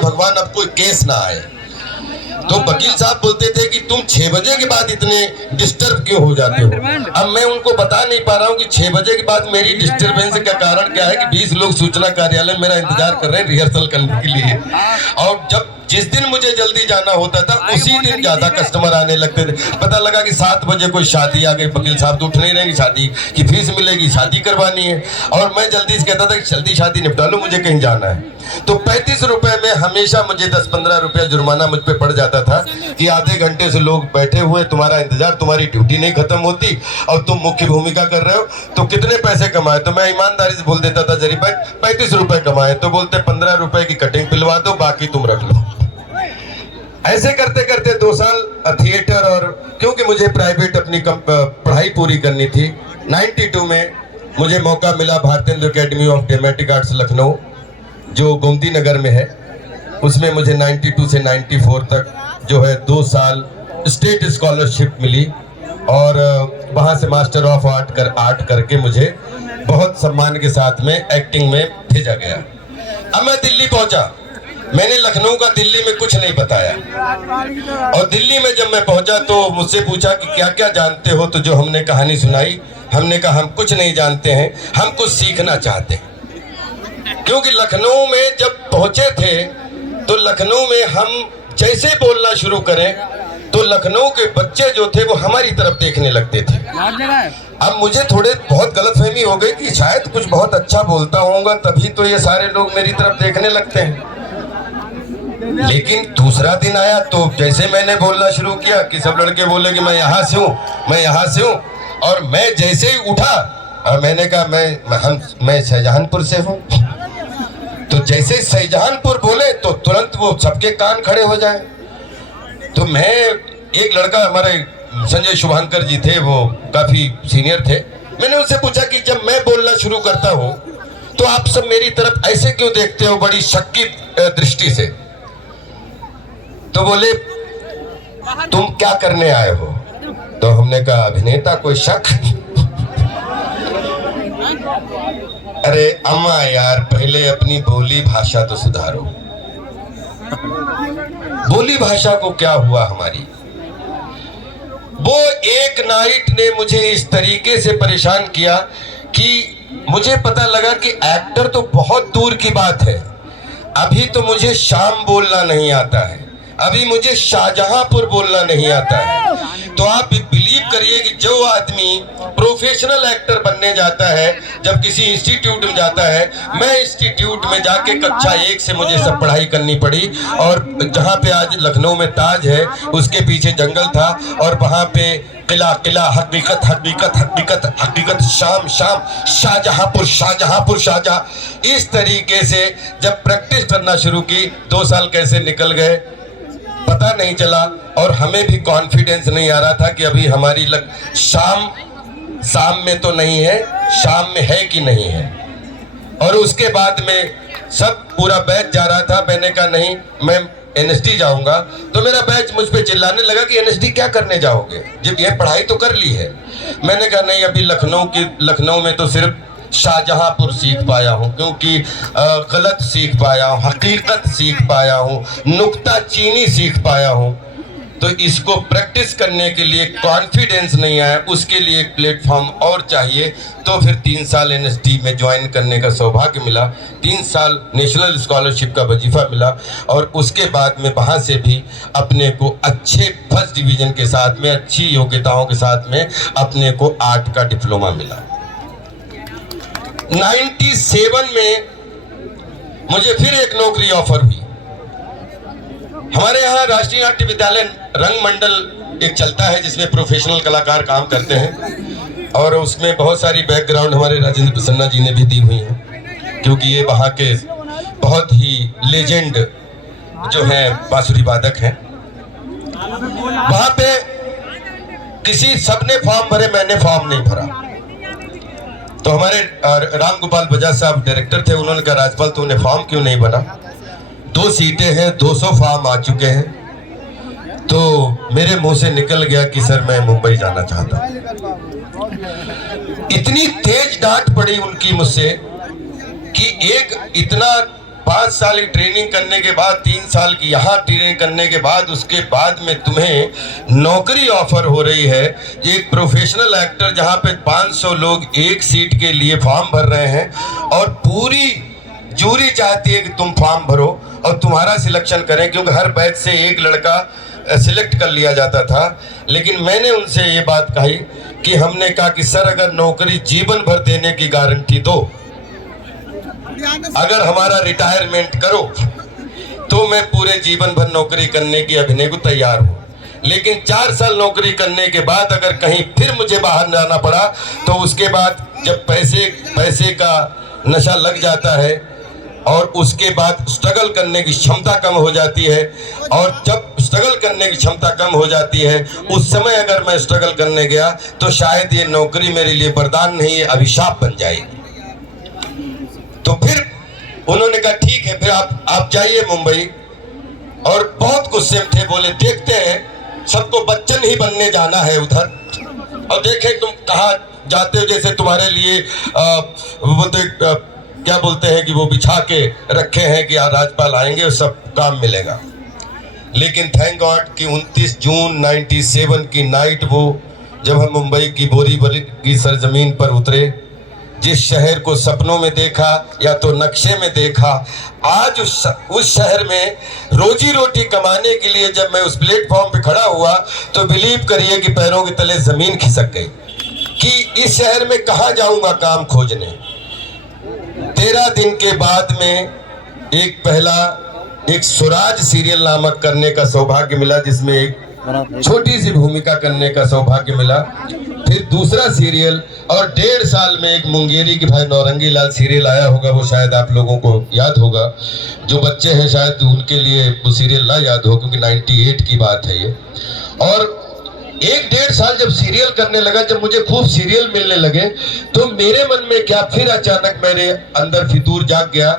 भगवान अब कोई केस ना आए। तो वकील साहब बोलते थे कि तुम 6 बजे के बाद इतने डिस्टर्ब क्यों हो जाते हो। अब मैं उनको बता नहीं पा रहा हूँ कि 6 बजे के बाद मेरी डिस्टर्बेंस का कारण क्या है कि 20 लोग सूचना कार्यालय मेरा इंतजार कर रहे हैं रिहर्सल करने के लिए। और जब जिस दिन मुझे जल्दी जाना होता था उसी दिन ज्यादा कस्टमर आने लगते थे। पता लगा कि 7 बजे कोई शादी आ गई, वकील साहब तो उठ नहीं रहेंगे, शादी की फीस मिलेगी, शादी करवानी है। और मैं जल्दी से कहता था कि जल्दी शादी निपटा लो, मुझे कहीं जाना है। तो 35 रुपए में हमेशा मुझे 10-15 रुपया जुर्माना मुझ पे पड़ जाता था कि आधे घंटे से लोग बैठे हुए, तुम्हारा इंतजार, तुम्हारी ड्यूटी नहीं खत्म होती और तुम मुख्य भूमिका कर रहे हो, तो कितने पैसे कमाए। तो मैं ईमानदारी से बोल देता था जरी भाई 35 रुपए कमाए। तो बोलते 15 रुपए की कटिंग पिलवा दो, बाकी तुम रख लो। ऐसे करते करते 2 साल थिएटर, और क्योंकि मुझे प्राइवेट अपनी पढ़ाई पूरी करनी थी, 92 में मुझे मौका मिला Bharatendra academy of dramatic arts Lucknow जो गोमती नगर में है। उसमें मुझे 92 से 94 तक जो है 2 साल स्टेट स्कॉलरशिप मिली और वहाँ से मास्टर ऑफ आर्ट करके मुझे बहुत सम्मान के साथ में एक्टिंग में भेजा गया। अब मैं दिल्ली पहुँचा, मैंने लखनऊ का दिल्ली में कुछ नहीं बताया। और दिल्ली में जब मैं पहुंचा तो मुझसे पूछा कि क्या क्या जानते हो। तो जो हमने कहानी सुनाई, हमने कहा हम कुछ नहीं जानते हैं, हम कुछ सीखना चाहते हैं। क्योंकि लखनऊ में जब पहुंचे थे तो लखनऊ में हम जैसे बोलना शुरू करें तो लखनऊ के बच्चे जो थे वो हमारी तरफ देखने लगते थे। अब मुझे थोड़े बहुत गलतफहमी हो गई कि शायद कुछ बहुत अच्छा बोलता होऊंगा तभी तो ये सारे लोग मेरी तरफ देखने लगते हैं। लेकिन दूसरा दिन आया तो जैसे मैंने बोलना शुरू किया कि सब लड़के बोले कि मैं यहाँ से हूँ, मैं यहाँ से हूँ। और मैं जैसे ही उठा और मैंने कहा मैं शाहजहानपुर से हूँ। तो जैसे शाहजहानपुर बोले तो तुरंत वो सबके कान खड़े हो जाए। तो मैं, एक लड़का हमारे संजय शुभांकर जी थे, वो काफी सीनियर थे, मैंने उनसे पूछा कि जब मैं बोलना शुरू करता हूँ तो आप सब मेरी तरफ ऐसे क्यों देखते हो बड़ी शक की दृष्टि से। तो बोले तुम क्या करने आए हो। तो हमने कहा अभिनेता, कोई शक। अरे अम्मा यार, पहले अपनी बोली भाषा तो सुधारो। बोली भाषा को क्या हुआ हमारी। वो एक नाइट ने मुझे इस तरीके से परेशान किया कि मुझे पता लगा कि एक्टर तो बहुत दूर की बात है, अभी तो मुझे शाम बोलना नहीं आता है, अभी मुझे शाहजहांपुर बोलना नहीं आता है। तो आप बिलीव करिए कि जो आदमी प्रोफेशनल एक्टर बनने जाता है, जब किसी इंस्टीट्यूट में जाता है, मैं इंस्टीट्यूट में जाके कक्षा 1 से मुझे सब पढ़ाई करनी पड़ी। और जहाँ पे आज लखनऊ में ताज है उसके पीछे जंगल था, और वहाँ पे किला किला, हकीकत हकीकत हकीकत हकीकत, शाम शाम, शाहजहांपुर शाहजहांपुर शाहजहां। इस तरीके से जब प्रैक्टिस करना शुरू की, 2 साल कैसे निकल गए पता नहीं चला। और हमें भी कॉन्फिडेंस नहीं आ रहा था कि अभी हमारी शाम में तो नहीं है, शाम में है कि नहीं है। और उसके बाद में सब पूरा बैच जा रहा था, मैंने कहा नहीं मैं एनएसडी जाऊंगा। तो मेरा बैच मुझ पे चिल्लाने लगा कि एनएसडी क्या करने जाओगे, जब ये पढ़ाई तो कर ली है। मैंने कहा नहीं, अभी लखनऊ में तो सिर्फ शाहजहांपुर सीख पाया हूँ, क्योंकि गलत सीख पाया हूँ, हकीकत सीख पाया हूँ, नुक्ता चीनी सीख पाया हूँ। तो इसको प्रैक्टिस करने के लिए कॉन्फिडेंस नहीं आया, उसके लिए एक प्लेटफॉर्म और चाहिए। तो फिर 3 साल एनएसडी में ज्वाइन करने का सौभाग्य मिला, 3 साल नेशनल स्कॉलरशिप का वजीफा मिला। और उसके बाद में वहाँ से भी अपने को अच्छे फर्स्ट डिवीज़न के साथ में, अच्छी योग्यताओं के साथ में अपने को आर्ट का डिप्लोमा मिला। 97 में मुझे फिर एक नौकरी ऑफर हुई। हमारे यहाँ राष्ट्रीय नाट्य विद्यालय रंग मंडल एक चलता है जिसमें प्रोफेशनल कलाकार काम करते हैं, और उसमें बहुत सारी बैकग्राउंड हमारे राजेंद्र प्रसन्ना जी ने भी दी हुई हैं, क्योंकि ये वहाँ के बहुत ही लेजेंड जो हैं बांसुरी वादक हैं। वहाँ पे सबने फॉर्म भरे, मैंने फॉर्म नहीं भरा। तो हमारे राम गोपाल बजाज साहब डायरेक्टर थे, उन्होंने कहा राजपाल तूने फॉर्म क्यों नहीं भरा, 2 सीटें हैं, 200 फॉर्म आ चुके हैं। तो मेरे मुंह से निकल गया कि सर मैं मुंबई जाना चाहता हूं। इतनी तेज डांट पड़ी उनकी मुझसे कि एक इतना 5 साल की ट्रेनिंग करने के बाद, 3 साल की यहाँ ट्रेनिंग करने के बाद, उसके बाद में तुम्हें नौकरी ऑफर हो रही है। एक प्रोफेशनल एक्टर जहाँ पे 500 लोग एक सीट के लिए फॉर्म भर रहे हैं और पूरी जूरी चाहती है कि तुम फॉर्म भरो और तुम्हारा सिलेक्शन करें, क्योंकि हर बैच से एक लड़का सिलेक्ट कर लिया जाता था। लेकिन मैंने उनसे ये बात कही कि हमने कहा कि सर, अगर नौकरी जीवन भर देने की गारंटी दो, अगर हमारा रिटायरमेंट करो तो मैं पूरे जीवन भर नौकरी करने की अभिनय को तैयार हूँ। लेकिन 4 साल नौकरी करने के बाद अगर कहीं फिर मुझे बाहर जाना पड़ा तो उसके बाद जब पैसे का नशा लग जाता है और उसके बाद स्ट्रगल करने की क्षमता कम हो जाती है, और जब स्ट्रगल करने की क्षमता कम हो जाती है उस समय अगर मैं स्ट्रगल करने गया तो शायद ये नौकरी मेरे लिए वरदान नहीं है, अभिशाप बन जाएगी। तो फिर उन्होंने कहा ठीक है, फिर आप जाइए मुंबई। और बहुत गुस्से में थे, बोले देखते हैं, सबको बच्चन ही बनने जाना है उधर, और देखें तुम कहाँ जाते हो, जैसे तुम्हारे लिए क्या बोलते हैं कि वो बिछा के रखे हैं कि राज्यपाल आएंगे और सब काम मिलेगा। लेकिन थैंक गॉड कि 29 जून 97 की नाइट, वो जब हम मुंबई की बोरीवली की सरजमीन पर उतरे, जिस शहर को सपनों में देखा या तो नक्शे में देखा, आज उस शहर में रोजी रोटी कमाने के लिए जब मैं उस प्लेटफॉर्म पे खड़ा हुआ तो बिलीव करिए कि पैरों के तले जमीन खिसक गई कि इस शहर में कहाँ जाऊंगा काम खोजने। 13 दिन के बाद में एक स्वराज सीरियल नामक करने का सौभाग्य मिला, जिसमें एक छोटी सी भूमिका करने का सौभाग्य मिला। फिर दूसरा सीरियल, और 1.5 साल में एक मुंगेरी की भाई नौरंगी लाल सीरियल आया होगा, वो शायद आप लोगों को याद होगा। जो बच्चे हैं शायद उनके लिए वो सीरियल ना याद हो, क्योंकि 98 की बात है ये। और 1-1.5 साल जब सीरियल करने लगा, जब मुझे खूब सीरियल मिलने लगे, तो मेरे मन में क्या फिर अचानक मेरे अंदर फितूर जाग गया